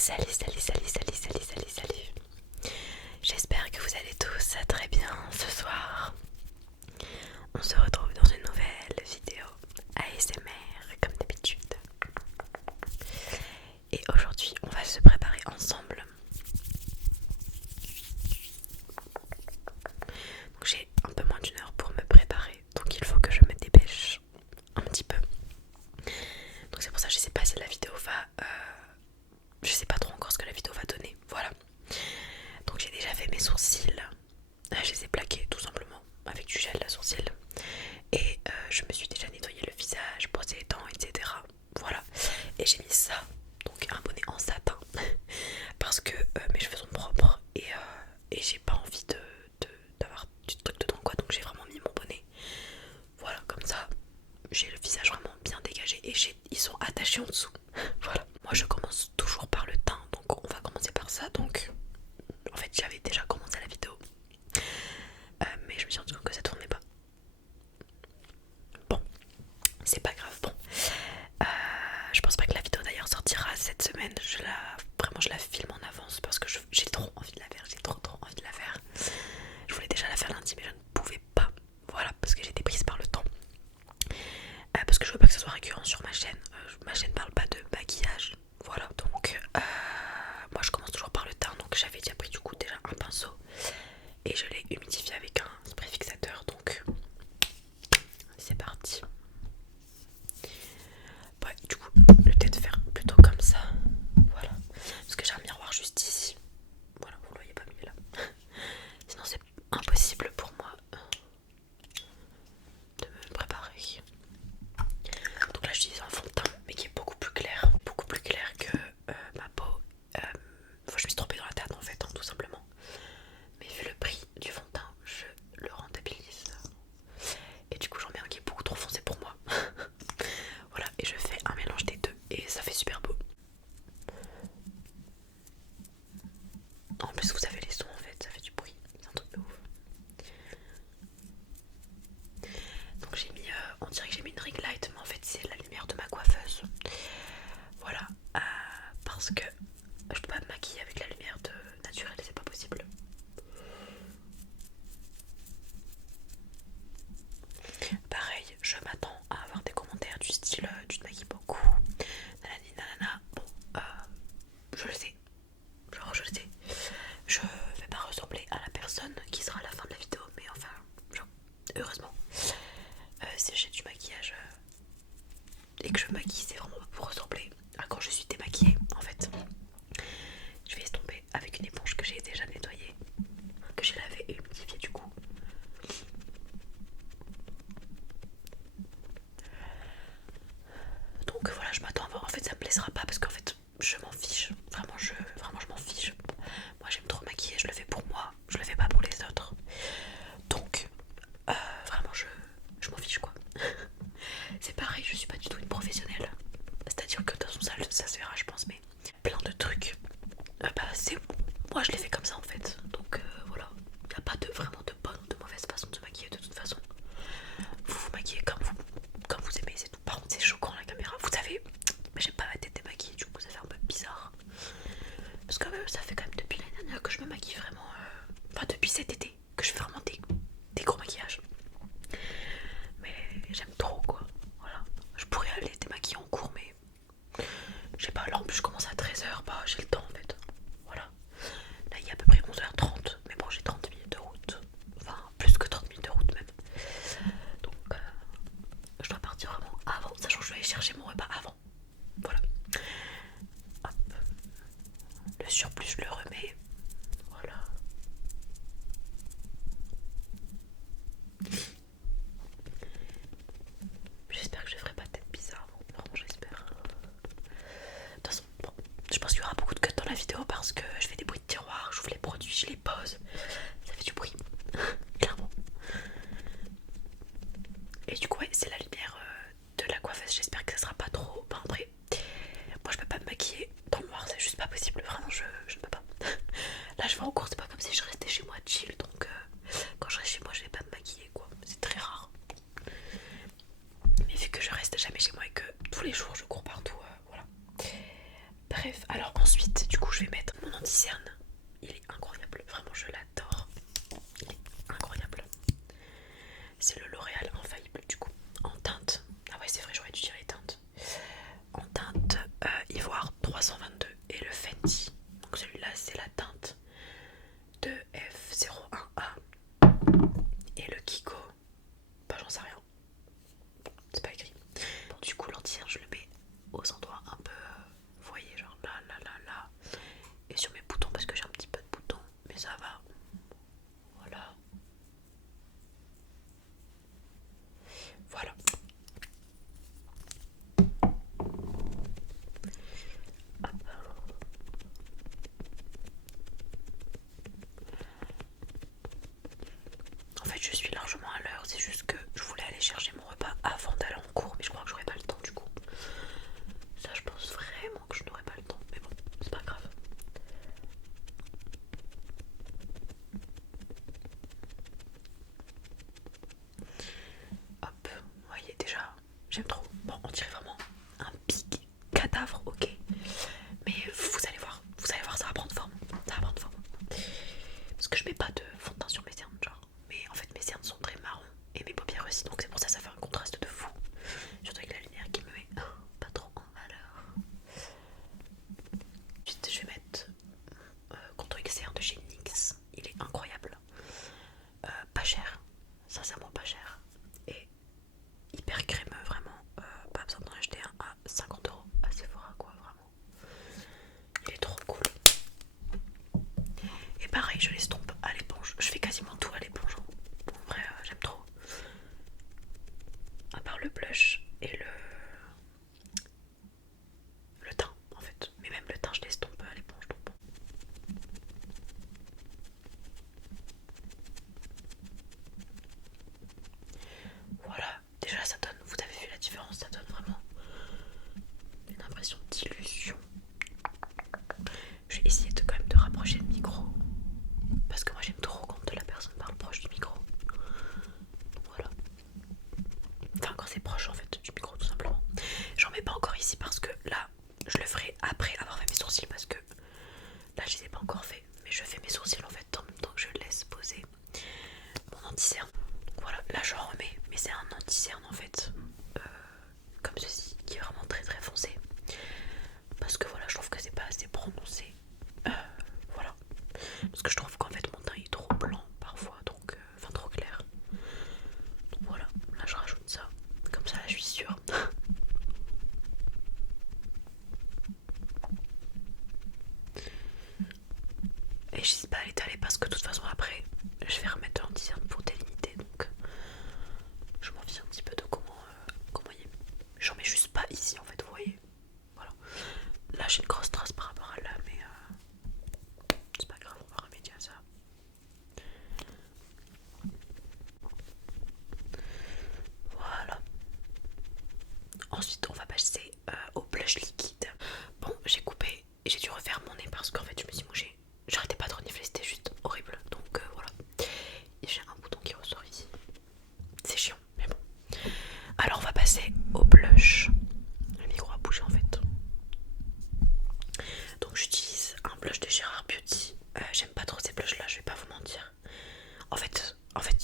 Salut. J'espère que vous allez tous très bien ce soir. On se retrouve dans une nouvelle vidéo ASMR comme d'habitude. Et aujourd'hui, on va se préparer ensemble. Donc j'ai un peu moins d'une heure pour me préparer, donc il faut que je me dépêche un petit peu. Donc c'est pour ça que je sais pas si la vidéo va... je sais pas trop encore ce que la vidéo va donner, voilà. Donc j'ai déjà fait mes sourcils, je les ai plaqués tout simplement avec du gel à sourcils. Et je me suis déjà nettoyé le visage, brossé les dents, etc. Voilà, et j'ai mis ça, donc un bonnet en satin, parce que mes cheveux sont propres et j'ai pas envie d'avoir du truc dedans quoi. Donc j'ai vraiment mis mon bonnet, voilà, comme ça j'ai le visage vraiment bien dégagé et ils sont attachés en dessous. Voilà, moi je commence toujours par le teint, donc on va commencer par ça. Donc en fait j'avais déjà commencé la vidéo, mais je me suis rendu compte que ça tournait pas. Bon, c'est pas grave. Bon, je pense pas que la vidéo d'ailleurs sortira cette semaine. Vraiment je la filme en avance parce que j'ai trop envie de la faire. J'ai trop envie de la faire. Je voulais déjà la faire lundi mais je ne pouvais pas. Voilà, parce que j'étais prise par le temps. Parce que je veux pas que ce soit récurrent sur ma chaîne. Ma chaîne parle pas de maquillage. Voilà, donc moi je commence toujours par le teint. Donc j'avais déjà pris du coup déjà un pinceau et je l'ai humidifié avec un spray fixateur. Donc c'est parti. Ouais, du coup, je vais peut-être faire plutôt comme ça. Voilà. Parce que j'ai un miroir juste ici. Voilà, vous le voyez pas mieux là. Sinon, c'est impossible pour moi de me préparer. Donc là, j'utilise un fond de teint, mais qui est beaucoup plus clair. Beaucoup plus clair que ma peau. Enfin, je me suis trompée dans la date en fait, hein, tout simplement. Mais vu le prix du fond de teint, je le rentabilise. Et du coup, j'en mets un qui est beaucoup trop foncé pour moi. Voilà, et je fais un mélange des deux et ça fait super beau. En plus vous avez les sons en fait, ça fait du bruit, c'est un truc de ouf. Donc j'ai mis, on dirait que j'ai mis une ring light, mais en fait c'est la lumière de ma coiffeuse. Voilà, parce que je peux pas me maquiller avec la lumière de naturelle, c'est pas possible. Pareil, je m'attends à avoir des commentaires du style tu te maquilles beaucoup, nanani nanana. Bon, je le sais, genre je le sais. Je vais pas ressembler à la personne qui sera à la fin de la vidéo, mais enfin, genre, heureusement. Si j'ai du maquillage et que je me maquille, c'est vraiment pas pour ressembler à quand je suis démaquillée en fait. Je vais estomper avec une éponge que j'ai déjà nettoyée, que j'ai lavé et humidifiée du coup. Donc voilà, je m'attends à voir. En fait, ça me plaisera pas parce qu'en fait, je m'en fiche. Vraiment, je m'en fiche. Moi, j'aime trop maquiller, je le fais pour moi, je le fais pas pour les autres. Donc, vraiment, je m'en fiche quoi. C'est pareil, je suis pas du tout une professionnelle. C'est-à-dire que dans son salle, ça se verra, je pense, mais plein de trucs. C'est moi, je les fais comme ça en fait. Donc voilà, il n'y a pas vraiment de bonne ou de mauvaise façon de se maquiller de toute façon. Vous vous maquillez comme vous aimez, c'est tout. Par contre, c'est choquant la caméra. Vous savez, j'aime pas ma tête démaquillée, du coup, ça fait un peu bizarre. Parce que ça fait quand même depuis l'année dernière que je me maquille vraiment. Enfin, depuis cet été, que je fais vraiment des gros maquillages. Mais j'aime trop quoi. Voilà. Je pourrais aller démaquiller en cours, mais je sais pas, là en plus je commence à 13h, bah j'ai le temps en fait. Voilà. Là il est à peu près 11h30, mais bon j'ai 30 minutes de route. Enfin plus que 30 minutes de route même. Donc je dois partir vraiment avant, sachant que je dois aller chercher mon repas avant. Voilà. Hop. Le surplus je le remets. Voilà. J'espère que je ferai pas de tête bizarre. Vraiment j'espère. De toute façon, bon, je pense qu'il y aura beaucoup de cuts dans la vidéo parce que je fais des bruits de tiroir, j'ouvre les produits, je les pose. Ça fait du bruit, clairement. Et du coup, ouais, c'est la lumière de la coiffeuse. J'espère que ça sera pas trop. Enfin, après, moi je peux pas me maquiller dans le noir, c'est juste pas possible. Vraiment, je ne peux pas. Là, je vais en cours, c'est pas comme si je restais chez moi chill. Donc, quand je reste chez moi, je vais pas me maquiller quoi. C'est très rare. Mais vu que je reste jamais chez moi et que tous les jours je cours partout, voilà. Bref, alors ensuite, du coup, je vais mettre mon anti-cerne. Il est incroyable, vraiment, je l'adore. Il est incroyable. C'est le L'Oréal Infaillible, du coup, en teinte. Ah ouais, c'est vrai, j'aurais dû dire les teintes. En teinte ivoire 322 et le Fenty. Donc celui-là, c'est la teinte de F01A. Et le Kiko, bah j'en sais rien. C'est pas écrit. Bon, du coup, l'anti-cerne, je le mets aux endroits un peu, vous voyez, genre là, là, là, là. Et sur mes boutons, parce que j'ai un petit peu de boutons, mais ça va. Voilà. Voilà. Hop. En fait, je suis largement à l'heure, c'est juste que je voulais aller chercher mon repas avant d'aller en cours, mais je crois que j'aurai pas le temps du coup. Ça, je pense vraiment que je n'aurai pas le temps, mais bon, c'est pas grave. Hop, vous voyez déjà, j'aime trop. Bon, on dirait vraiment un big cadavre, ok. Mais vous allez voir, ça va prendre forme. Ça va prendre forme. Parce que je mets pas de fond de teint sur mes cernes, genre. Mais en fait, mes cernes sont très marrons et mes paupières aussi, donc c'est pour ça que ça fait un contraste de fou. Surtout avec la lumière qui me met pas trop en valeur. Ensuite, je vais mettre contour externe de chez NYX. Il est incroyable. Pas cher, sincèrement pas cher. Et hyper crémeux, vraiment. Pas besoin d'en acheter un à 50 € à Sephora, quoi, vraiment. Il est trop cool. Et pareil, je l'estompe à l'éponge. Je fais quasiment tout à l'éponge. En vrai, j'aime trop. À part le blush et le teint, en fait. Mais même le teint, je l'estompe à l'éponge. Donc bon. Voilà, déjà ça donne, vous avez vu la différence, ça donne vraiment une impression d'illusion. Je vais essayer de quand même de rapprocher le micro. Parce que moi j'aime trop quand la personne parle proche du micro. Voilà. Enfin quand c'est proche en fait du micro tout simplement. J'en mets pas encore ici parce que là je le ferai après avoir fait mes sourcils parce que là je les ai pas encore fait. Mais je fais mes sourcils en fait en même temps que je laisse poser mon anti-cerne. Donc voilà, là j'en remets, mais c'est un anti-cerne en fait. Comme ceci, qui est vraiment très très foncé. Parce que voilà, je trouve que c'est pas assez prononcé. Voilà. Parce que je trouve qu'en fait mon teint est trop blanc parfois, donc enfin trop clair. Donc voilà, là je rajoute ça. Comme ça là je suis sûre. Et j'hésite pas à l'étaler parce que de toute façon après je vais remettre de l'anti-cerne pour délimiter. Donc je m'en fiche un petit peu de comment il est. J'en mets juste pas ici en fait, vous voyez. Voilà. Là j'ai une grosse trace par rapport à là, mais c'est pas grave, on va remédier à ça. Voilà. Ensuite on va passer au blush liquide. Bon, j'ai coupé et j'ai dû refaire mon nez parce qu'en fait je me suis mouchée. J'arrêtais pas de renifler, c'était juste horrible. Donc voilà. Et j'ai un bouton qui ressort ici. C'est chiant, mais bon. Alors on va passer au blush. Le micro a bougé en fait. Donc j'utilise un blush de Gérard Beauty. J'aime pas trop ces blushs là, je vais pas vous mentir. En fait,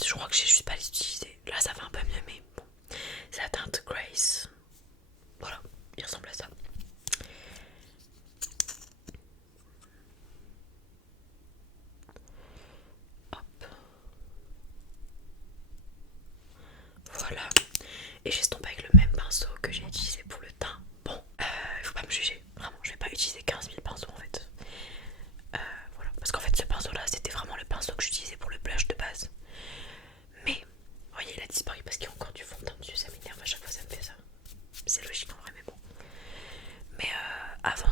je crois que j'ai juste pas les utiliser. Là ça va un peu mieux, mais bon. C'est la teinte Grace. Voilà, il ressemble à ça. Hop. Voilà. Et j'estompe avec le même pinceau que j'ai utilisé pour le teint. Bon, faut pas me juger. Vraiment, je vais pas utiliser 15 000 pinceaux en fait. Voilà. Parce qu'en fait, ce pinceau là, c'était vraiment le pinceau que j'utilisais pour le blush de base. Mais, vous voyez, il a disparu parce qu'il y a encore du fond de teint dessus. Ça m'énerve à chaque fois, ça me fait ça. C'est logique en vrai, mais bon. Mais avant,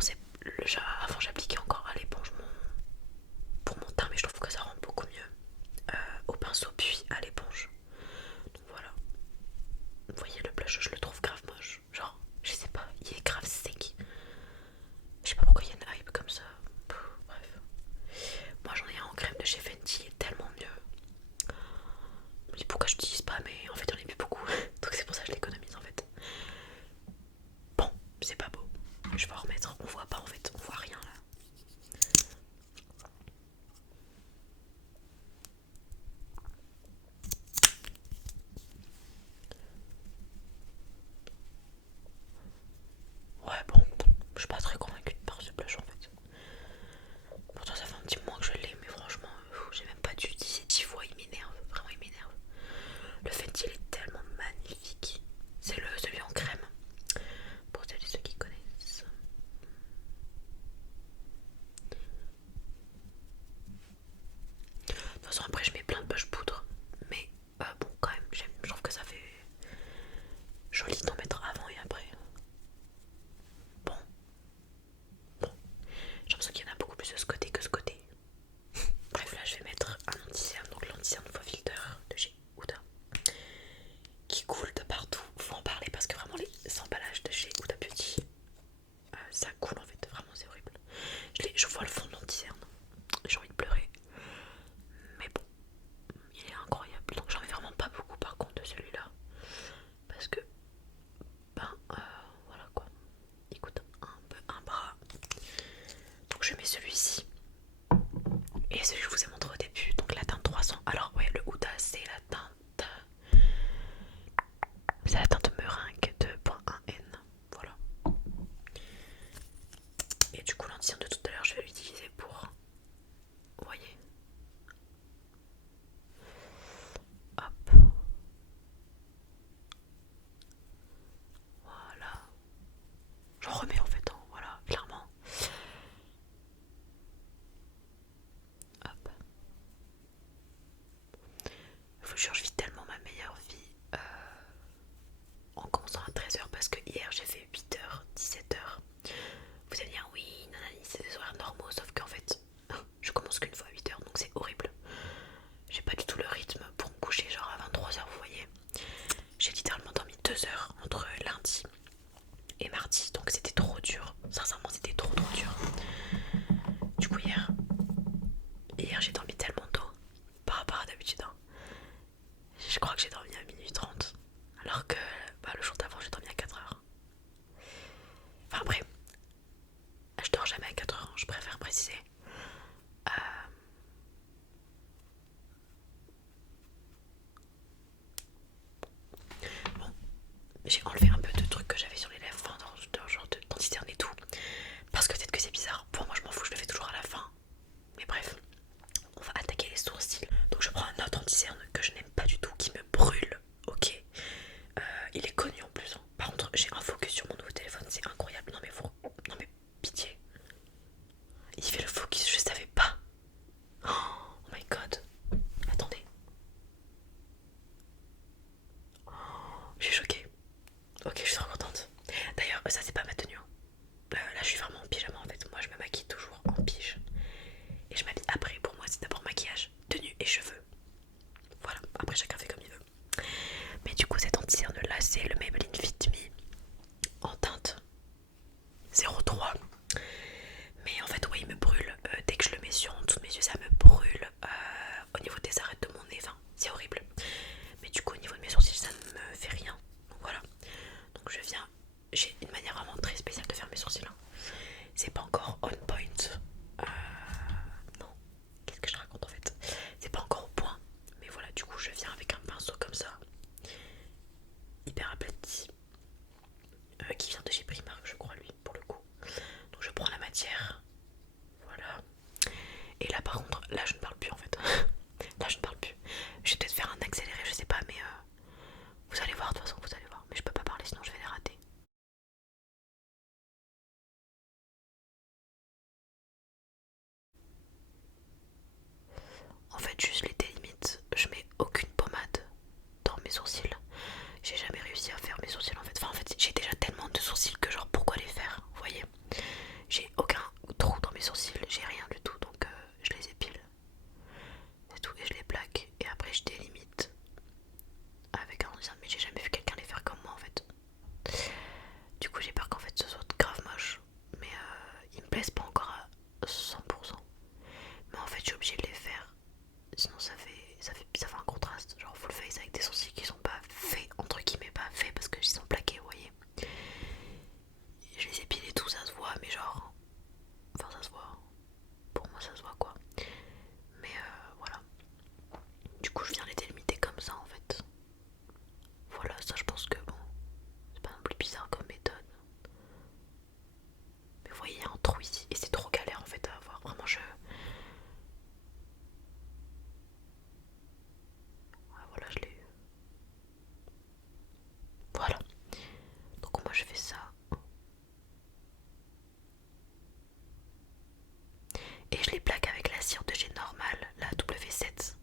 avant j'appliquais encore à l'éponge pour mon teint, mais je trouve que ça rend beaucoup mieux au pinceau puis à l'éponge. Donc voilà. Vous voyez, le blush, je le trouve grave moche. Genre, je sais pas, il est grave sec. Je sais pas pourquoi. façon après je mets plein de blush poudre. Mais bon quand même je trouve que ça fait joli d'en mettre avant et après. Bon, bon. J'ai l'impression qu'il y en a beaucoup plus de ce côté que ce côté. Bref là je vais mettre un anti-cerne, donc l'anti-cerne faux filter de chez Huda. Qui coule de partout, faut en parler parce que vraiment les emballages de chez Huda Beauty, ça coule en fait, vraiment c'est horrible. Je vois le fond de l'anti-cerne, j'ai envie de pleurer. Mais bon, il est incroyable. Donc j'en ai vraiment pas beaucoup par contre de celui-là. Parce que, ben voilà quoi. Il coûte un peu un bras. Donc je mets celui-ci. Et celui que je vous ai montré au début, donc la teinte 300. Alors ouais, le Huda c'est la teinte... C'est la teinte meringue de .1N. Voilà. Et du coup l'anti-cerne de tout à l'heure je vais l'utiliser pour... Vous voyez. Hop. Voilà. J'en remets en fait, hein, voilà, clairement. Hop. Je vous jure, je vis tellement ma meilleure vie en commençant à 13h parce que hier j'ai fait 8h, 17h. Vous allez dire oui, nanani, c'est des horaires normaux, sauf qu'en fait, je commence qu'une fois à 8h donc c'est horrible. J'ai pas du tout le rythme pour me coucher, genre à 23h, vous voyez. J'ai littéralement dormi 2 heures entre lundi et mardi, donc c'était trop dur. Sincèrement, c'était trop dur. Du coup, hier j'ai dormi tellement tôt par rapport à d'habitude. Hein. Je crois que j'ai dormi à minuit 30, alors que le jour d'avant j'ai dormi à 4h. Enfin après, je dors jamais à 4h, hein, je préfère préciser. Euh, Bon, j'ai enlevé un peu de trucs que j'avais sur les lèvres, enfin, dans genre d'anti-cerne et tout. Parce que peut-être que c'est bizarre. Pour moi, je m'en fous, je le fais toujours à la fin. Mais bref, on va attaquer les sourcils. Donc je prends un autre anti-cerne que je n'aime pas du tout, qui me brûle. Ok. Il est connu en plus. Hein. Par contre, j'ai un focus sur mon nouveau téléphone, c'est incroyable. Non mais pitié. Il fait le focus, je savais pas. Oh my god. Attendez. Je suis choquée. Ok, je suis trop contente. D'ailleurs, ça c'est pas ma tenue. Hein. Là, je suis vraiment en pyjama en fait. Moi, je me maquille toujours en pige. Et je m'habille après. Pour moi, c'est d'abord maquillage, tenue et cheveux. Voilà, après chacun fait comme il veut. Mais du coup, cet anti-cerne là, c'est le Maybelline Fit Me en teinte 03. Mais en fait, ouais, il me brûle. Dès que je le mets sur en dessous de mes yeux, ça me brûle au niveau des arêtes de mon nez. Enfin, c'est horrible. Mais du coup, au niveau de mes sourcils, ça ne me fait rien. Donc voilà. Donc je viens. J'ai une manière vraiment très spéciale de faire mes sourcils. Hein. C'est pas encore on point. Non. Qu'est-ce que je raconte en fait? C'est pas encore au point. Mais voilà, du coup, je viens avec un pinceau comme ça. Hyper aplati. Qui vient de chez Primark, je crois, lui, pour le coup. Donc je prends la matière. Voilà. Et là par contre, là je ne parle plus en fait. Là je ne parle plus. Je vais peut-être faire un accéléré, je sais pas, mais vous allez voir de toute façon, vous allez voir. Mais je peux pas parler sinon je vais les rater. En fait, juste les délimites, je mets aucune pommade dans mes sourcils. J'ai jamais réussi à faire mes sourcils en fait. Enfin en fait, j'ai déjà tellement de sourcils que genre pourquoi les faire, vous voyez. J'ai aucun trou dans mes sourcils, j'ai rien du tout, donc je les épile. C'est tout, et je les plaque. Et après je délimite avec un ancien, mais j'ai jamais vu quelqu'un les faire comme moi en fait. Du coup j'ai peur qu'en fait ce soit grave moche. Mais ils me plaisent pas encore à 100%. Mais en fait je suis obligée de les faire. Sinon ça fait un contraste. Genre full face avec des sourcils qui sont pas faits, entre guillemets pas faits parce que ils sont plaqués, vous voyez. Je les épile et tout, ça se voit, mais genre... Enfin ça se voit. Pour moi ça se voit quoi. Mais voilà. Du coup je viens les délimiter comme ça en fait. Voilà, ça je pense que bon, c'est pas non plus bizarre comme méthode. Mais vous voyez, il y a un trou ici et c'est trop galère en fait à avoir. Vraiment ah, voilà, je l'ai eu. Voilà. Donc moi je fais ça. Et je les plaque avec la cire de chez Normal, la W7.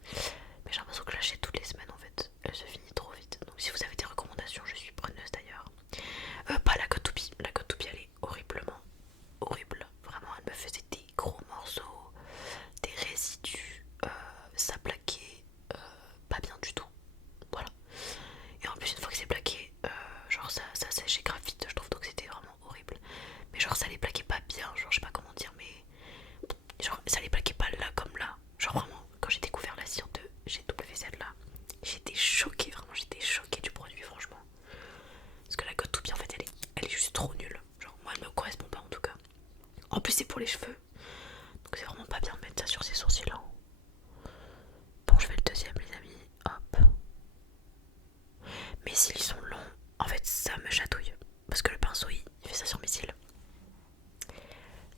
En plus c'est pour les cheveux. Donc c'est vraiment pas bien de mettre ça sur ses sourcils là. Bon je fais le deuxième les amis. Hop. Mes cils ils sont longs. En fait ça me chatouille. Parce que le pinceau il fait ça sur mes cils.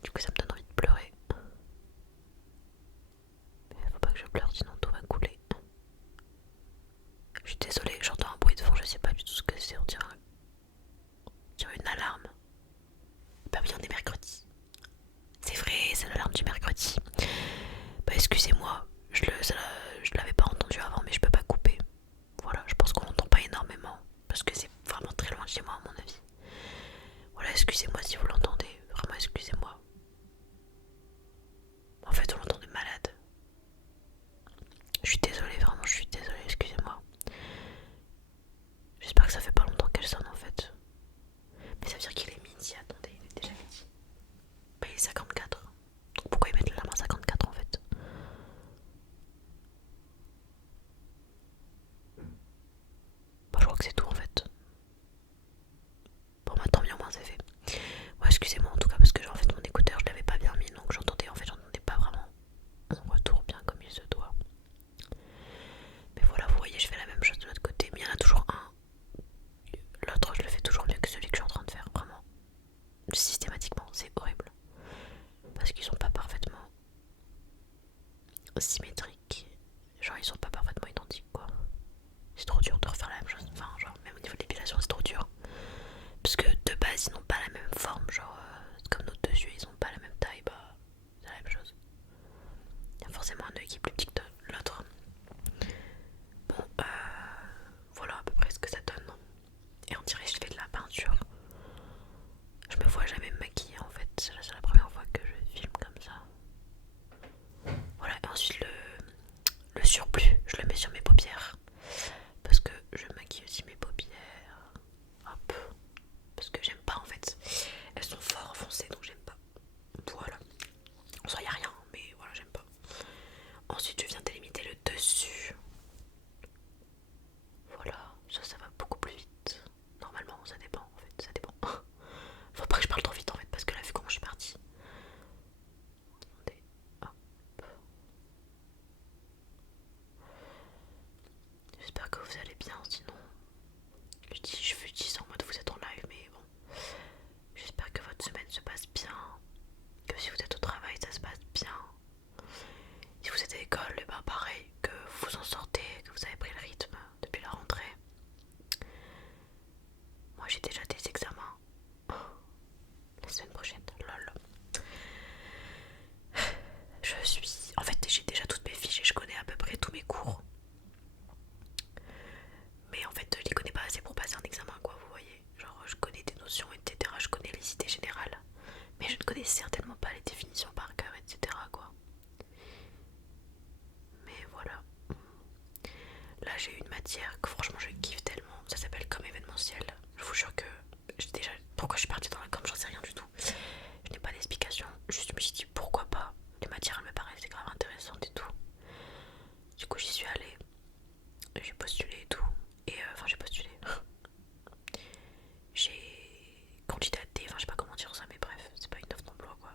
Du coup ça me donne envie de pleurer. Mais faut pas que je pleure sinon tout va couler. Je suis désolée, j'entends un bruit de fond, je sais pas du tout ce que c'est, on dirait une alarme. Bah oui, on est mercredi. C'est vrai, c'est l'alarme du mercredi. Bah excusez-moi, je l'avais pas entendu avant mais je peux pas couper. Voilà, je pense qu'on l'entend pas énormément parce que c'est vraiment très loin de chez moi à mon avis. Voilà, excusez-moi si vous l'entendez, vraiment excusez-moi. En fait on l'entend de malade. Je suis désolée, vraiment je suis désolée, excusez-moi. J'espère que ça fait pas longtemps qu'elle sonne en fait. Mais ça veut dire qu'il est midi, attendez, il est déjà midi. Bah il est 54. Donc pourquoi ils mettent l'alarme à 54 en fait? Bah je crois que c'est tout en fait. Bon bah tant mieux, au moins c'est fait. Ouais excusez-moi en tout cas parce que en fait mon écouteur je l'avais pas bien mis donc j'entendais pas vraiment mon retour bien comme il se doit. Mais voilà vous voyez je fais la même chose de l'autre côté mais il y en a toujours un. L'autre je le fais toujours mieux que celui que je suis en train de faire vraiment. Systématiquement c'est horrible. Parce qu'ils sont pas parfaitement symétriques. Genre ils sont pas parfaitement identiques quoi. C'est trop dur de refaire la même chose. Enfin genre même au niveau de l'épilation c'est trop dur. Parce que de base ils n'ont pas la même forme. Genre comme nos deux yeux ils ont pas la même taille. Bah c'est la même chose. Il y a forcément un œil qui est plus petit que l'autre. Bon voilà à peu près ce que ça donne. Et on dirait que je fais de la peinture. Je me vois jamais me maquiller en fait. C'est la première fois que je filme comme ça. Voilà, et ensuite le surplus, je le mets sur mes paupières. Parce que je maquille aussi mes paupières. Hop. Parce que j'aime pas en fait. Elles sont fort foncées donc j'aime pas. Voilà. En soi y a rien, mais voilà, j'aime pas. Ensuite je viens délimiter le dessus. Voilà, ça va beaucoup plus vite. Normalement, ça dépend en fait, ça dépend. Faut pas que je parle trop vite en fait, parce que là, vu comment je suis partie. Attendez, hop. J'espère que vous allez bien, sinon. Je dis en mode vous êtes en live, mais bon. J'espère que votre semaine se passe bien. Que si vous êtes au travail, ça se passe bien. Si vous êtes à l'école, et ben pareil, que vous vous en sortez, que vous avez pris le rythme depuis la rentrée. Moi j'ai déjà des examens la semaine prochaine, lol. En fait j'ai déjà toutes mes fiches et je connais à peu près tous mes cours. Mais en fait je les connais pas assez pour passer un examen quoi, vous voyez. Genre je connais des notions etc, je connais les idées générales. Mais je ne connais certainement pas les définitions par cœur etc quoi. Mais voilà. Là j'ai une matière que franchement je kiffe tellement. Ça s'appelle com événementiel. Je vous jure que déjà pourquoi je suis partie dans la com, j'en sais rien du tout. Je n'ai pas d'explication. Juste je me suis dit pourquoi pas. Les matières elles me paraissaient grave intéressantes et tout. Du coup j'y suis allée. J'ai postulé et tout. Et enfin j'ai postulé. J'ai candidaté, enfin je sais pas comment dire ça mais bref, c'est pas une offre d'emploi quoi.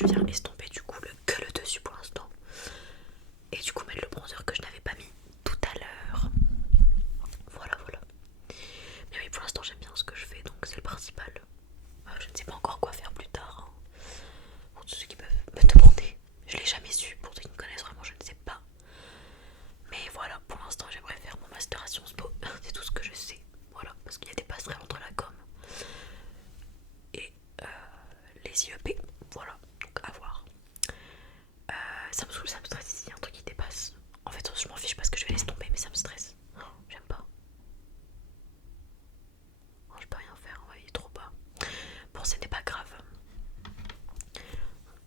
je viens estomper du coup que le dessus pour l'instant. Et du coup mettre le bronzer que je n'avais pas mis tout à l'heure. Voilà, voilà. Mais oui, pour l'instant j'aime bien ce que je fais, donc c'est le principal. Je ne sais pas encore quoi faire plus tard, hein. Pour tous ceux qui peuvent me demander. Je l'ai jamais su, pour ceux qui me connaissent vraiment, je ne sais pas. Mais voilà, pour l'instant j'aimerais faire mon master à Sciences Po. C'est tout ce que je sais. Voilà, parce qu'il y a des passerelles entre la com et les IEP. Voilà, donc à voir. Ça me saoule, ça me stresse ici, il y a un truc qui dépasse. En fait, je m'en fiche parce que je vais laisser tomber, mais ça me stresse. J'aime pas. Oh, je peux rien faire, ouais, il est trop bas. Bon, ce n'est pas grave.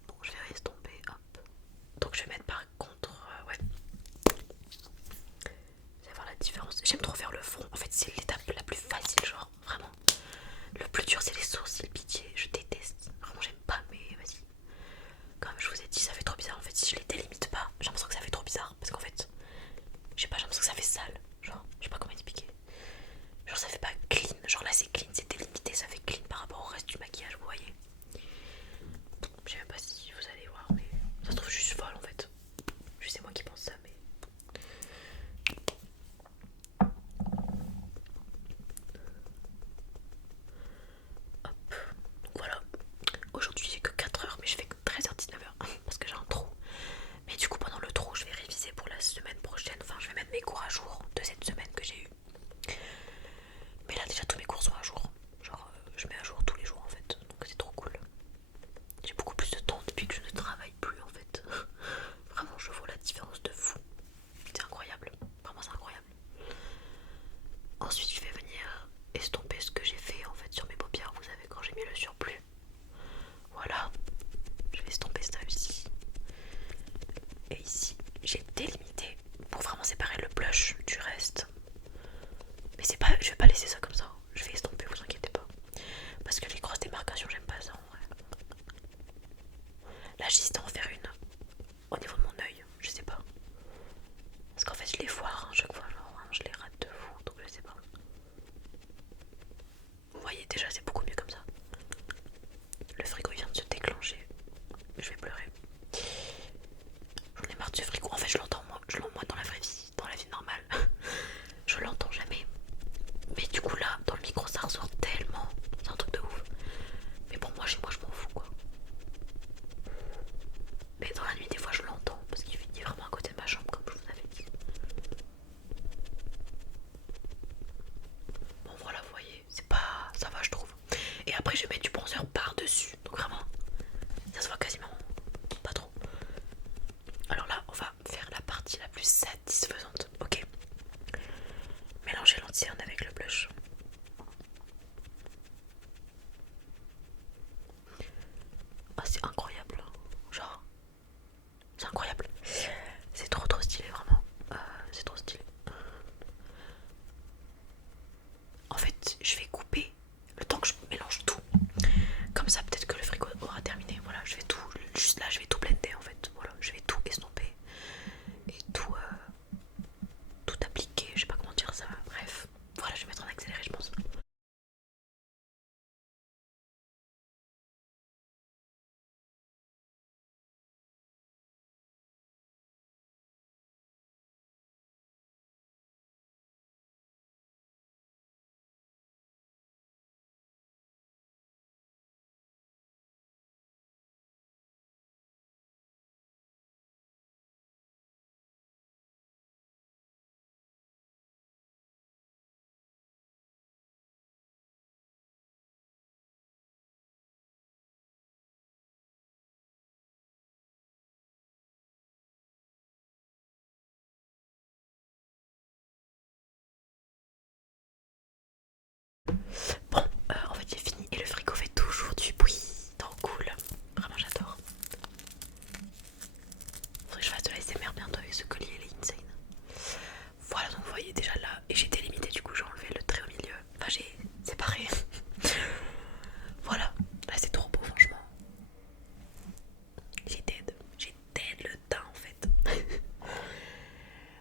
Bon, je vais laisser tomber, hop. Donc je vais mettre par contre, ouais. Vous allez voir la différence. J'aime trop faire le front. En fait, c'est l'étape la plus facile, genre, vraiment. Le plus dur, c'est les sourcils, pitié. Je déteste. Vraiment, j'aime pas, mais vas-y. Comme je vous ai dit, ça fait trop bizarre. En fait, si je les délimite pas, j'ai l'impression que ça fait trop bizarre. Parce qu'en fait, je sais pas, j'ai l'impression que ça fait sale. Genre, je sais pas comment expliquer. Genre, ça fait pas clean. Genre là, c'est clean, c'est délimité, ça fait clean par rapport au reste du maquillage, vous voyez. Je sais même pas si vous allez voir, mais ça se trouve juste folle en fait. Je sais moi qui pense ça, mais. Hop. Donc voilà. Aujourd'hui, j'ai que 4 heures, mais je fais que 13h, 19h parce que j'ai un trou. Mais du coup, pendant le trou, je vais réviser pour la semaine prochaine. Enfin, je vais mettre mes cours à jour de cette semaine que j'ai eue. Mais là, déjà, tous mes cours sont à jour. Genre, je mets à jour tous les jours en fait. Donc, c'est trop cool. J'ai beaucoup plus de temps depuis que je ne travaille plus en fait. Vraiment, je vois la différence de fou. C'est incroyable. Vraiment, c'est incroyable. Ensuite, je vais venir estomper ce que j'ai fait en fait sur mes paupières. Vous savez, quand j'ai mis le surplus. Voilà. Je vais estomper ça ici. Et ici, j'ai délimité pour vraiment séparer le blush du reste. Mais c'est pas, je vais pas laisser ça comme ça. Je vais estomper, vous inquiétez pas. Parce que les grosses démarcations, j'aime pas ça en vrai. Là, j'hésite à en faire une au niveau de mon œil, je sais pas. Parce qu'en fait, je les foire chaque fois, genre vraiment, je les rate de fou, donc je sais pas. Vous voyez, déjà, c'est beaucoup mieux comme ça. Le frigo vient de se déclencher. Je vais pleurer. J'en ai marre de ce frigo. En fait, je l'entends moi dans la vraie vie, dans la vie normale. Je l'entends jamais. Mais du coup, là, dans le micro, ça ressort tellement. C'est un truc de ouf. Mais bon, moi, chez moi, je m'en fous quoi. Mais dans la nuit, des fois, je l'entends parce qu'il est vraiment à côté de ma chambre, comme je vous avais dit. Bon, voilà, vous voyez, c'est pas. Ça va, je trouve. Et après, je vais mettre du bronzer par-dessus. Donc, vraiment, ça se voit quasiment pas trop. Alors là, on va faire la partie la plus satisfaisante. Ok. Mélanger l'anti-cerne avec le blush. Ah, c'est incroyable. Genre, c'est incroyable. C'est trop trop stylé, vraiment. C'est trop stylé. En fait, je vais couper le temps que je mélange tout. Comme ça, peut-être que le frigo aura terminé. Voilà, je vais tout. Juste là, je vais tout blender en fait. Voilà, je vais tout estomper et tout appliquer. Je sais pas comment dire ça. Bref, voilà, je vais mettre en accéléré, je pense. Bon, en fait, j'ai fini et le frigo fait toujours du bruit. Trop cool. Vraiment, j'adore. Faudrait que je fasse de la SMR bientôt avec ce collier, il est insane. Voilà, donc vous voyez déjà là, et j'ai délimité, du coup j'ai enlevé le trait au milieu. Enfin, j'ai séparé. Voilà, là c'est trop beau, franchement. J'ai dead le teint en fait.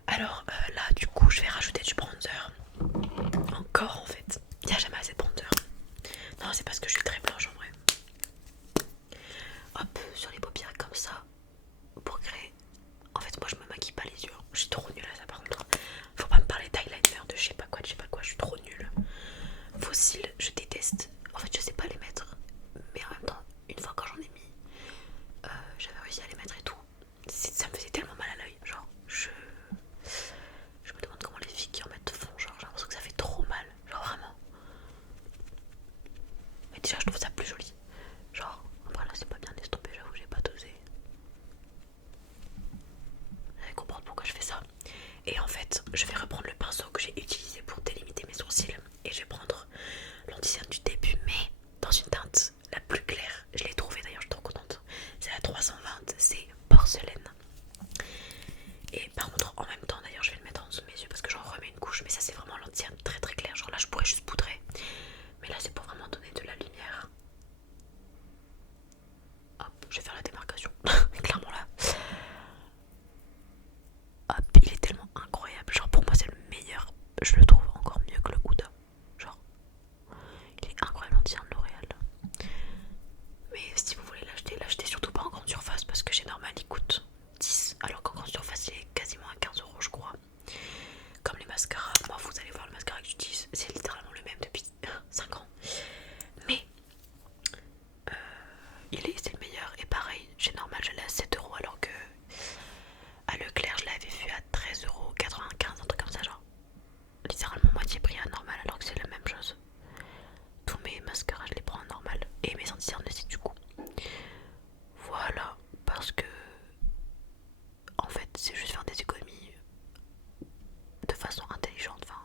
Alors là, du coup, je vais rajouter du bronzer. Encore en fait, il n'y a jamais assez de bronzer. faux cils, je déteste. En fait, je sais pas les mettre. Mais en même temps, une fois quand j'en ai mis, j'avais réussi à les mettre et tout. Ça me faisait tellement mal à l'œil. Genre, je me demande comment les filles qui en mettent font. Genre, j'ai l'impression que ça fait trop mal. Genre, vraiment. Mais déjà, je trouve ça plus joli. Genre, après là, c'est pas bien estompé, j'avoue, j'ai pas dosé. Vous allez comprendre pourquoi je fais ça. Et en fait, je vais reprendre le pinceau que j'ai utilisé pour délimiter mes sourcils. Et je vais prendre l'anti-cerne du début, mais dans une teinte la plus claire. Je l'ai trouvé d'ailleurs, je suis trop contente. C'est la 320, c'est porcelaine. Et par contre, en même temps, d'ailleurs, je vais le mettre en dessous de mes yeux parce que j'en remets une couche. Mais ça, c'est vraiment l'anti-cerne très très clair. Genre là, je pourrais juste poudrer. Mais là, c'est pour vraiment donner de la lumière. Hop, je vais faire la démarcation. Clairement là. Hop, il est tellement incroyable. Genre pour moi, c'est le meilleur. Je le trouve encore mieux que le Huda. Genre, il est incroyable l'anti-cerne de L'Oréal. Mais si vous voulez l'acheter, l'achetez surtout pas en grande surface parce que chez Normal il coûte 10 alors qu'en grande surface il est quasiment à 15 € je crois. Comme les mascaras, moi vous allez voir le mascara que j'utilise, c'est littéralement le même depuis 5 ans. Mais c'est le meilleur et pareil, chez Normal je l'ai à 7 € alors que à Leclerc je l'avais vu à 13,95 €, un truc comme ça genre. Littéralement moitié prix à Normal alors que c'est la même chose. Tous mes mascaras je les prends à Normal et mes anti-cernes aussi du coup. Voilà, parce que en fait c'est juste faire des économies de façon intelligente. Enfin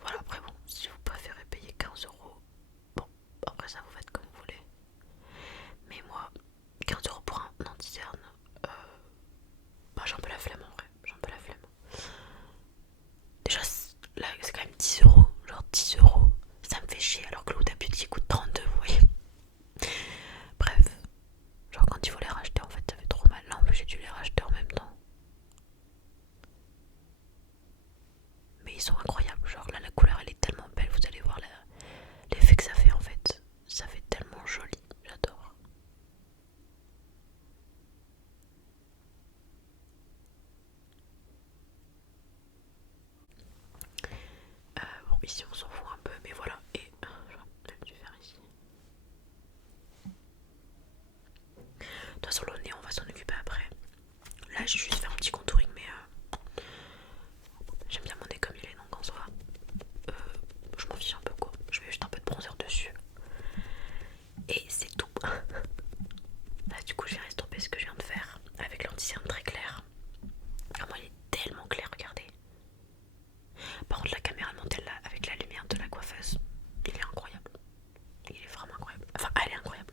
voilà, après bon, si vous préférez payer 15 €, bon, après ça vous faites comme vous voulez. Mais moi, 15 € pour un anti-cerne, bah j'ai un peu la flemme en vrai, j'ai un peu la flemme. Déjà là c'est quand même 10 €, genre 10 €, ça me fait chier alors que l'Huda Beauty coûte 32, vous voyez. Bref, genre quand il faut les racheter en fait ça fait trop mal. Là en plus j'ai dû les racheter en même temps. Mais ils sont incroyables, genre là la couleur elle est tellement belle, vous allez voir l'effet que ça fait en fait. Ça fait tellement joli, j'adore. Bon ici on s'en fout un peu mais voilà. Et j'aurais peut-être dû faire ici. De toute façon le nez on va s'en occuper après. Là j'ai juste fait un petit contouring mais j'aime bien mon nez comme il est donc en soi je m'en fiche un peu quoi. Je mets juste un peu de bronzer dessus. Et c'est tout. Là du coup je vais estomper ce que je viens de faire avec l'anti-cerne très clair. Vraiment il est tellement clair, regardez. Par contre la caméra de montel là avec la lumière de la coiffeuse, il est incroyable. Il est vraiment incroyable. Enfin elle est incroyable.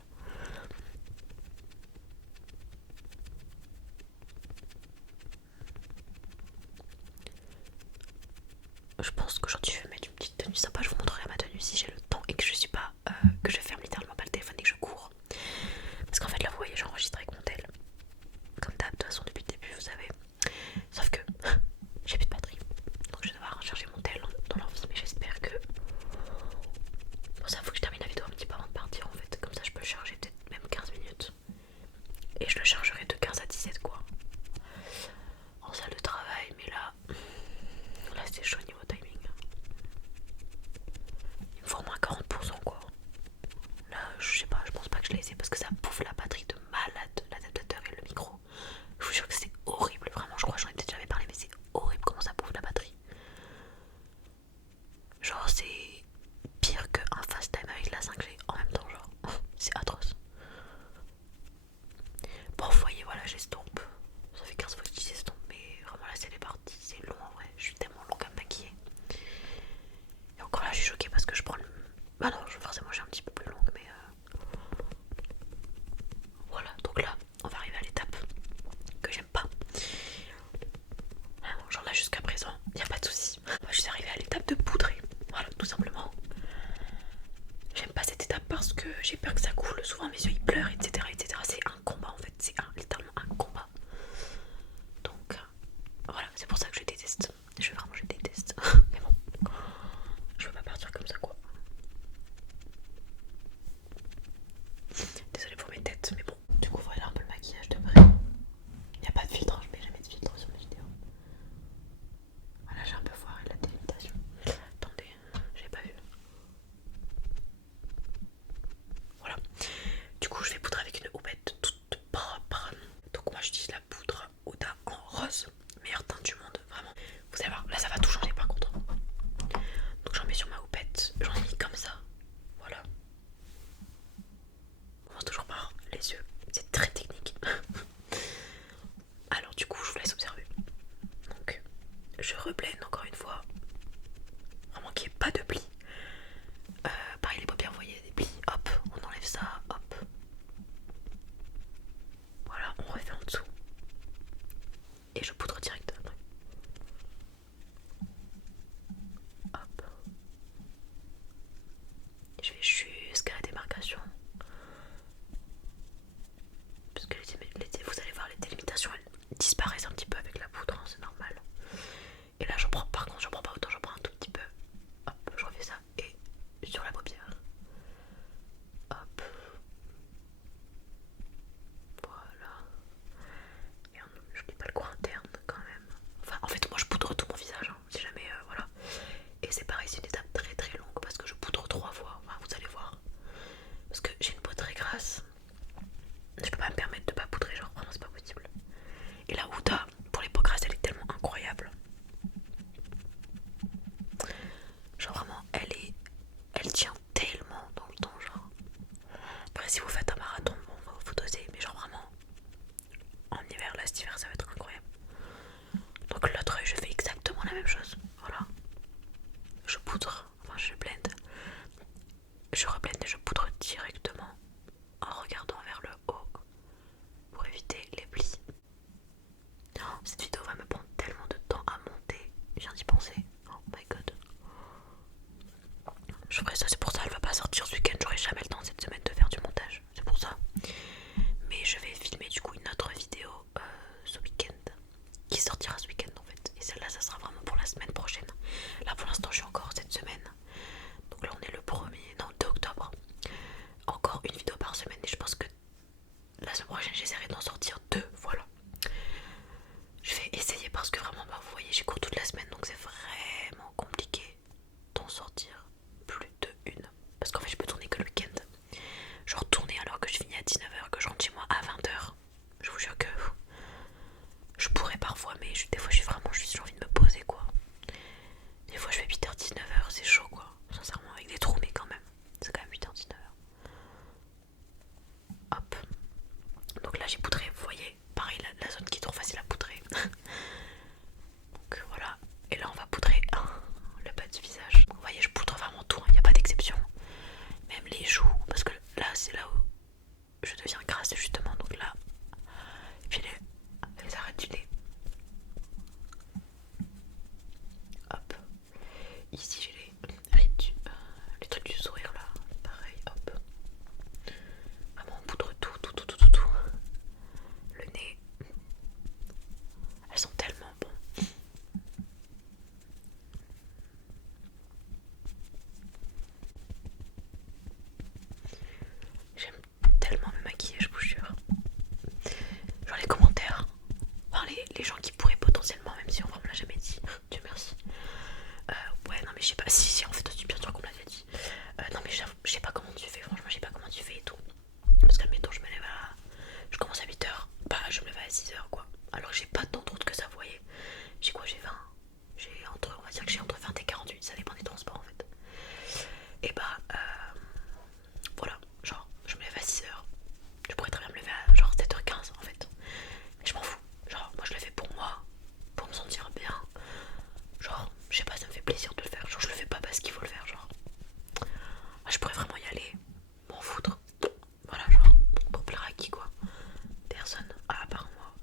Je pense qu'aujourd'hui je vais mettre une petite tenue sympa. Je vous montrerai ma tenue si j'ai le temps et que je suis pas que je ferme littéralement pas le téléphone et que je cours. Parce qu'en fait là vous voyez j'enregistre avec mon tel. Comme d'hab de toute façon depuis le début vous savez. Sauf que j'ai plus de batterie. Donc je vais devoir recharger mon tel dans l'envie. Mais j'espère que... Bon ça faut que je termine la vidéo un petit peu avant de partir en fait. Comme ça je peux le charger peut-être même 15 minutes. Et je le chargerai de 15 à 17 quoi. En salle de travail mais là c'est chaud niveau timing. Il me faut au moins 40% quoi. Là je sais pas, je pense pas que je l'ai essayé parce que ça bouffe la batterie de malade, l'adaptateur et le micro. Je vous jure que c'est horrible, vraiment je crois que j'en ai peut-être jamais parlé mais c'est horrible comment ça bouffe la batterie. Genre c'est pire qu'un fast time avec la 5G en même temps genre. C'est atroce. Bon vous voyez voilà j'estompe. Ça fait 15 fois que je dis j'estompe mais vraiment là c'est les parties, c'est long en vrai. Je suis tellement longue à me maquiller. Et encore là je suis choquée parce que je prends le... Bah non forcément j'ai un petit peu plus longue mais voilà donc là on va arriver à l'étape que j'aime pas. Genre là jusqu'à présent y a pas de soucis. Moi je suis arrivée à l'étape de poudrer. Voilà tout simplement. J'aime pas cette étape parce que j'ai peur que ça coule. Souvent mes yeux ils pleurent etc etc. C'est un combat en fait. C'est littéralement un combat. Donc voilà c'est pour ça que je déteste. Je déteste. Mais bon. Je veux pas partir comme ça quoi. Désolée pour mes têtes mais bon. Du coup voilà un peu le maquillage de près. Y a pas de filtre, hein, je mets jamais de filtre sur mes vidéos. Voilà j'ai un peu foiré la délimitation. Attendez, j'ai pas vu. comme ça. Voilà. On commence toujours par les yeux. C'est très technique. Alors du coup, je vous laisse observer. Donc, je reblende encore une fois. Vraiment qu'il n'y ait pas de plis. Pareil, les paupières, vous voyez, des plis. Hop, on enlève ça. Hop. Voilà, on refait en dessous. Et je poudre direct après. Hop. Et je vais jusqu'à la démarcation. Parce que vous allez voir, les délimitations elles disparaissent un petit peu avec la poudre, hein, c'est normal. Et là j'en prends, par contre j'en prends pas autant, j'en prends un tout petit peu. Hop, je refais ça et sur la paupière. Hop. Voilà. Et je n'oublie pas le coin interne quand même. Enfin en fait moi je poudre tout mon visage, hein, si jamais voilà. Et c'est pareil, c'est une étape très très longue parce que je poudre 3 fois, enfin, vous allez voir. Parce que j'ai une peau très grasse. Je peux pas me permettre de pas poudrer, genre vraiment c'est pas possible. Et la Huda pour les peaux grasses elle est tellement incroyable. Genre vraiment elle tient tellement dans le temps genre. Après si vous faites un marathon bon faut doser mais genre vraiment en hiver là cet hiver ça va être incroyable. Donc l'autre œil je fais exactement la même chose. Voilà. Je poudre, enfin je blende. Je reblende et je poudre directement en regardant vers le haut pour éviter les plis. Oh, cette vidéo va me prendre tellement de temps à monter, je viens d'y penser. Oh my god. Je ferai ça, c'est pour ça elle va pas sortir ce week-end, j'aurai jamais le temps cette semaine de faire du montage, c'est pour ça. Mais je vais filmer du coup une autre vidéo ce week-end, qui sortira ce week-end en fait. Et celle-là ça sera vraiment pour la semaine prochaine. Là pour l'instant je suis encore cette semaine. Donc là on est le 1er, non 2 octobre. Encore une vidéo par semaine et je pense que la semaine prochaine j'essaierai d'en sortir 2, voilà. Je vais essayer parce que vraiment bah, vous voyez j'ai cours toute la semaine donc c'est vraiment compliqué d'en sortir plus de une. Parce qu'en fait je peux tourner que le week-end. Genre tourner alors que je finis à 19h, que je rentre chez moi à 20h. Je vous jure que je pourrais parfois mais des fois j'ai envie de me poser quoi. Des fois je fais 8h 19h, c'est chaud quoi. Sincèrement avec des trous mais quand même. C'est quand même 8h 19h. Hop. Donc là j'ai poudré, vous voyez, pareil la zone qui est trop facile à poudrer. Donc voilà. Et là on va poudrer le bas du visage. Vous voyez je poudre vraiment tout, il n'y a pas d'exception. Même les joues, parce que là c'est là où je deviens grasse justement, donc là. Et puis les arêtes du nez. Hop. Ici j'ai les trucs du sourire là. Pareil, hop. Vraiment on poudre tout. Le nez. Elles sont tellement bons. J'aime tellement me maquiller, je vous jure. Genre les commentaires, enfin les gens qui pourraient potentiellement, même si on me l'a jamais dit, Dieu merci. Ouais non mais je sais pas, si en fait bien sûr qu'on me l'a dit. Non mais je sais pas comment tu fais, franchement je sais pas comment tu fais et tout. Parce qu'admettons je me lève je commence à 8h, bah je me lève à 6h quoi. Alors que j'ai pas tant de route que ça, vous voyez. J'ai quoi, j'ai 20. On va dire que j'ai entre 20 et 48, ça dépend des transports en fait. Et bah voilà, genre je me lève à 6h. Je pourrais très bien me lever à genre 7h15 en fait. Mais je m'en fous. Genre moi je le fais pour moi, pour me sentir bien. Genre je sais pas, ça me fait plaisir de le faire. Genre je le fais pas parce qu'il faut le faire. Genre je pourrais vraiment y aller, m'en foutre. Voilà, genre pour plaire à qui quoi. Personne à part moi.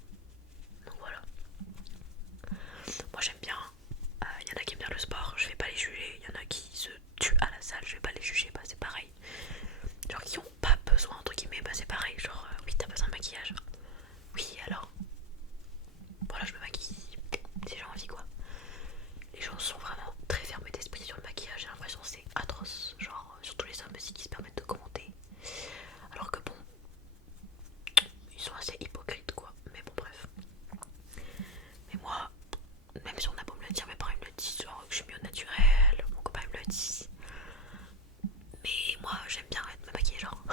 Donc voilà. Moi j'aime bien. Il y en a qui aiment bien le sport, je vais pas les juger. Il y en a qui se tuent à la salle, je vais pas les juger. Bah c'est pareil. Genre qui ont pas besoin entre guillemets, bah c'est pareil. Genre oui t'as besoin de maquillage. Oui alors. Voilà je me maquille si j'ai envie quoi. Les gens sont vraiment très fermés d'esprit sur le maquillage. J'ai l'impression que c'est atroce. Genre surtout les hommes aussi qui se permettent de commenter. Alors que bon, ils sont assez hypocrites quoi. Mais bon bref. Mais moi, même si on a beau me le dire, mes parents me le disent, genre que je suis mieux au naturel, mon copain me le dit. Mais moi j'aime bien me maquiller genre.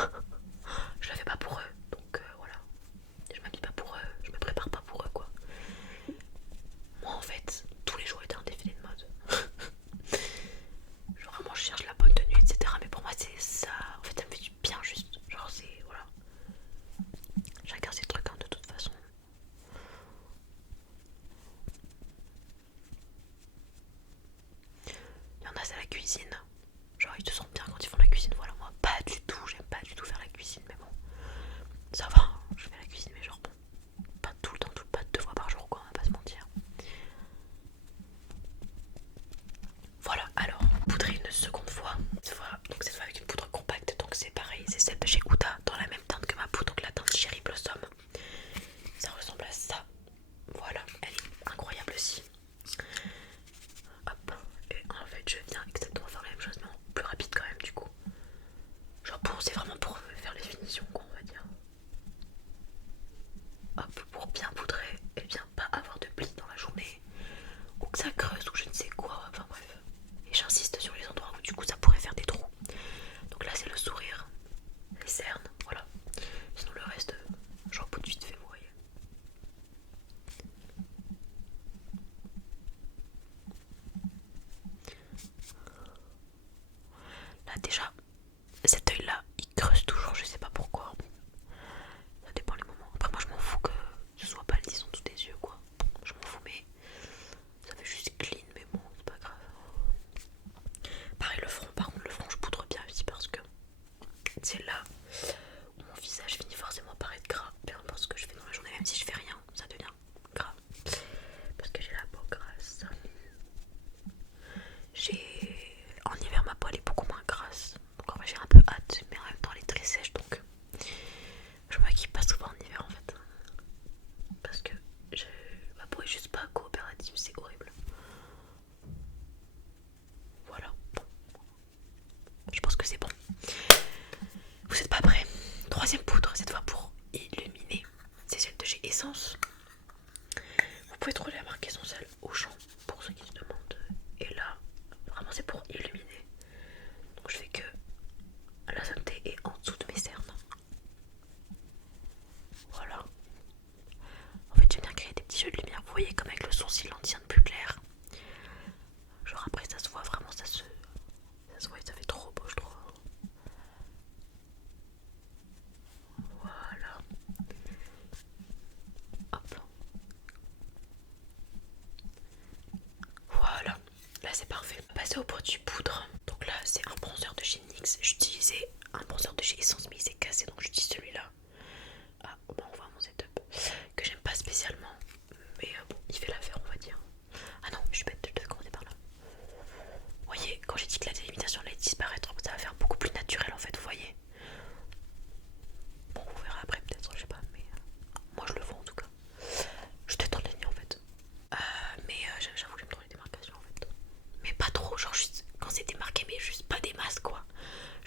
Je le fais pas pour eux.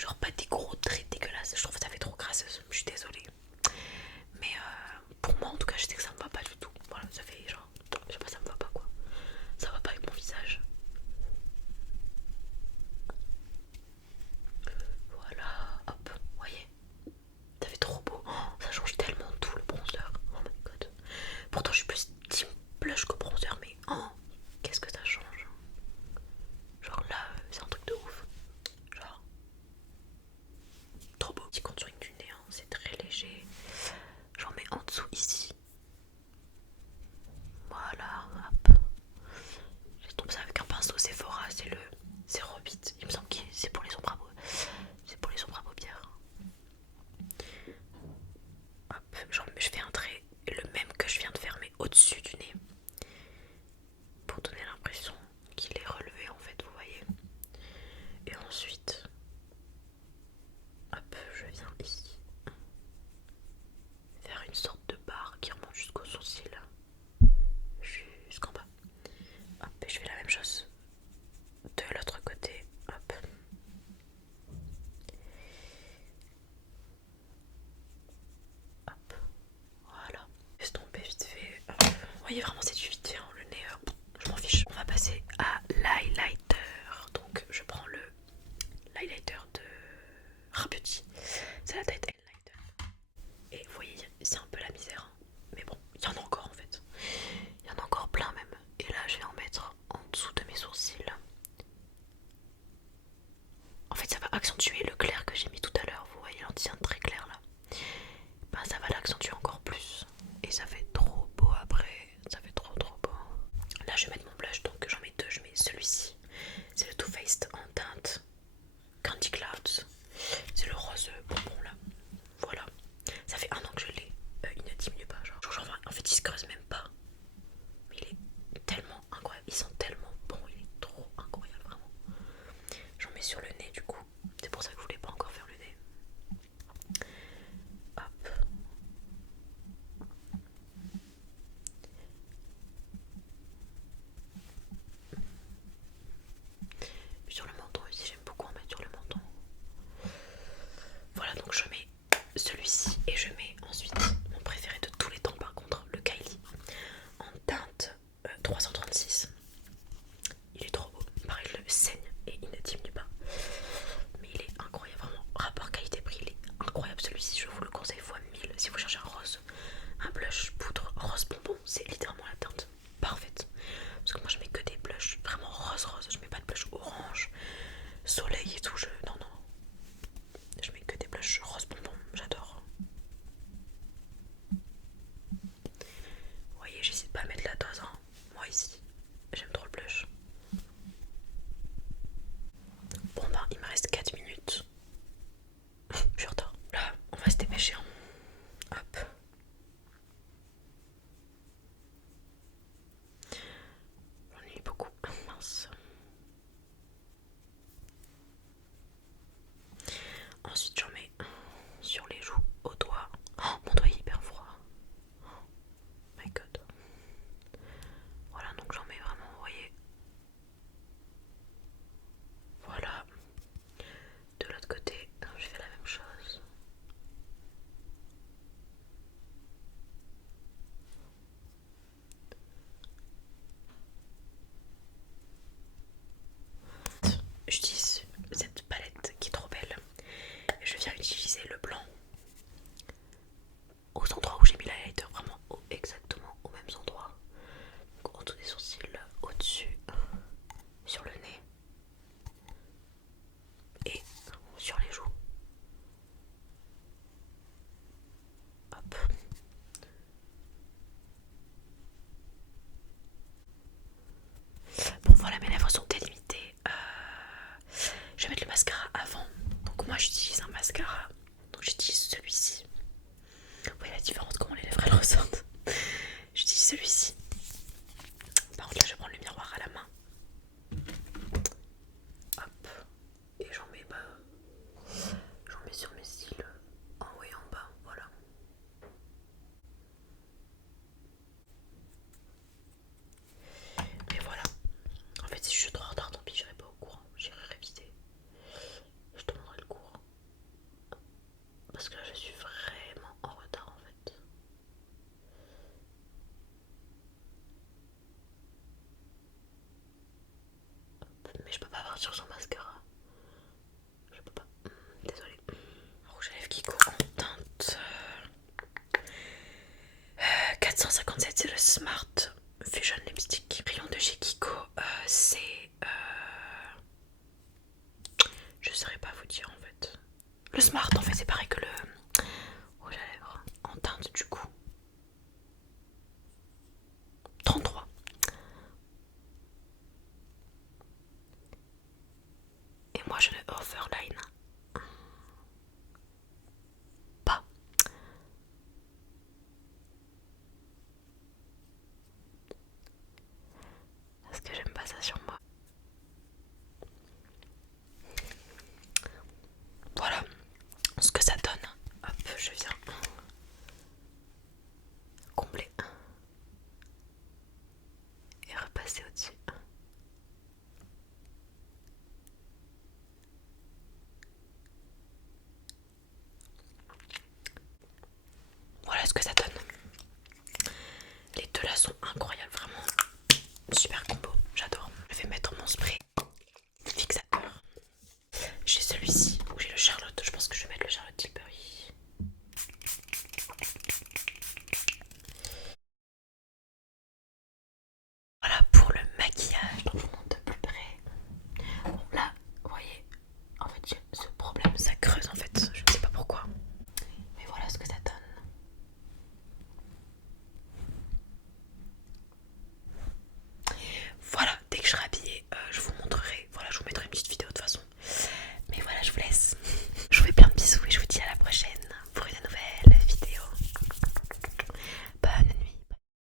Genre pas des gros traits dégueulasses. Je trouve que ça fait trop grasseuse. Je suis désolée. Mais pour moi en tout cas je sais que ça me va pas du tout. Voilà, ça fait genre, je sais pas, ça me va pas quoi. Ça va pas avec mon visage. Voilà, hop, voyez. Ça fait trop beau. Oh, ça change tellement tout le bronzer. Oh my god. Pourtant je suis plus team blush que bronzer, mais oh, qu'est-ce que ça change. Genre là, c'est un truc de ouf. Genre, trop beau. Petit contouring du nez, hein, c'est très léger. J'en mets en dessous ici. Voilà, hop. J'estompe ça avec un pinceau Sephora, c'est le 08. Il me semble que c'est pour les ombres à c'est pour les ombres à paupières. Hop, genre je fais un trait, le même que je viens de faire mais au-dessus du nez. Pour donner l'impression qu'il est relevé en fait, vous voyez. Et ensuite, hop, je viens ici. Faire une sorte de barre qui remonte jusqu'au sourcil. Jusqu'en bas. Hop, et je fais la même chose de l'autre côté. Hop. Hop. Voilà. Estomper vite fait. Hop. Vous voyez vraiment c'est du vite fait, hein, le nez. Je m'en fiche. On va passer à l'highlighter. Donc je prends le l'highlighter de Rare Beauty. C'est la Tight Highlighter. Et vous voyez, c'est un peu la misère. Hein. Mais bon, il y en a encore en fait. Il y en a encore plein même. Et là je vais en mettre en dessous de mes sourcils. En fait ça va accentuer le clair que j'ai mis tout à l'heure. Vous voyez l'anti-cerne très clair là. Ben, ça va l'accentuer encore plus. Et ça fait trop beau après. Ça fait trop beau. Là je vais mettre mon blush, donc j'en mets deux. Je mets celui-ci. C'est le Too Faced en teinte Candy Clouds. C'est le rose bonbon là. Voilà. Ça fait un an que je l'ai. Il ne diminue pas. Genre, en fait il se creuse même pas. Mais il est tellement incroyable. Ils sont tellement bons. Il est trop incroyable vraiment. J'en mets sur le nez du coup. C'est pour ça que je voulais pas encore faire le nez. Hop. Puis sur le menton aussi, j'aime beaucoup en mettre sur le menton. Voilà, donc je mets celui-ci et je mets ensuite mon préféré de tous les temps par contre, le Kylie en teinte 336. Il est trop beau, pareil je le saigne et il ne diminue pas. Mais il est incroyable, vraiment, rapport qualité-prix, il est incroyable celui-ci, je vous le conseille fois 1000. Si vous cherchez un rose, un blush poudre rose bonbon, c'est littéralement la teinte parfaite. Parce que moi je mets que des blushs vraiment rose, je mets pas de blush orange, soleil et tout, non. Je mets que des blushs rose bonbon, j'adore. Vous voyez, j'hésite pas à mettre la dose, hein. Moi ici, j'aime trop le blush. Bon ben, il me reste 4 minutes. Je suis en retard. Là, on va se dépêcher. Hein. Hop. J'en ai eu beaucoup. Mince. Ensuite, j'en mets sur les joues, au doigt. Oh, mon doigt est hyper froid. Oh my god. Voilà, donc j'en mets vraiment, vous voyez. Voilà. De l'autre côté, je fais la même chose. J'utilise cette palette qui est trop belle. Et je viens utiliser le blanc aux endroits où j'ai mis l'highlighter, vraiment exactement aux mêmes endroits. Donc en dessous des sourcils, au-dessus, sur le nez et sur les joues. Hop. Bon voilà, mes lèvres sont délimitées. Je vais mettre le mascara avant. Donc moi j'utilise un mascara. Donc j'utilise celui-ci. Vous voyez la différence, comment les lèvres elles ressortent. J'utilise celui-ci. Par contre là je vais prendre le miroir à la main. Hop. Et j'en mets sur mes cils en haut et en bas. Voilà. Et voilà. En fait si je suis trop en retard, tant pis, j'irai pas au cours. J'irai réviser. Je te montrerai le cours. parce que là je suis vraiment en retard en fait. Mais je peux pas partir sans mascara. Je peux pas. Désolée. Rouge à lèvres Kiko en teinte 457, c'est le Smart Fusion Lipstick. Rayon de chez Kiko, c'est... je saurais pas vous dire en fait. Le Smart en fait c'est pareil que le rouge à lèvres en teinte du coup. 33. Et moi je ne overline pas. Parce que j'aime pas ça sur moi. Voilà ce que ça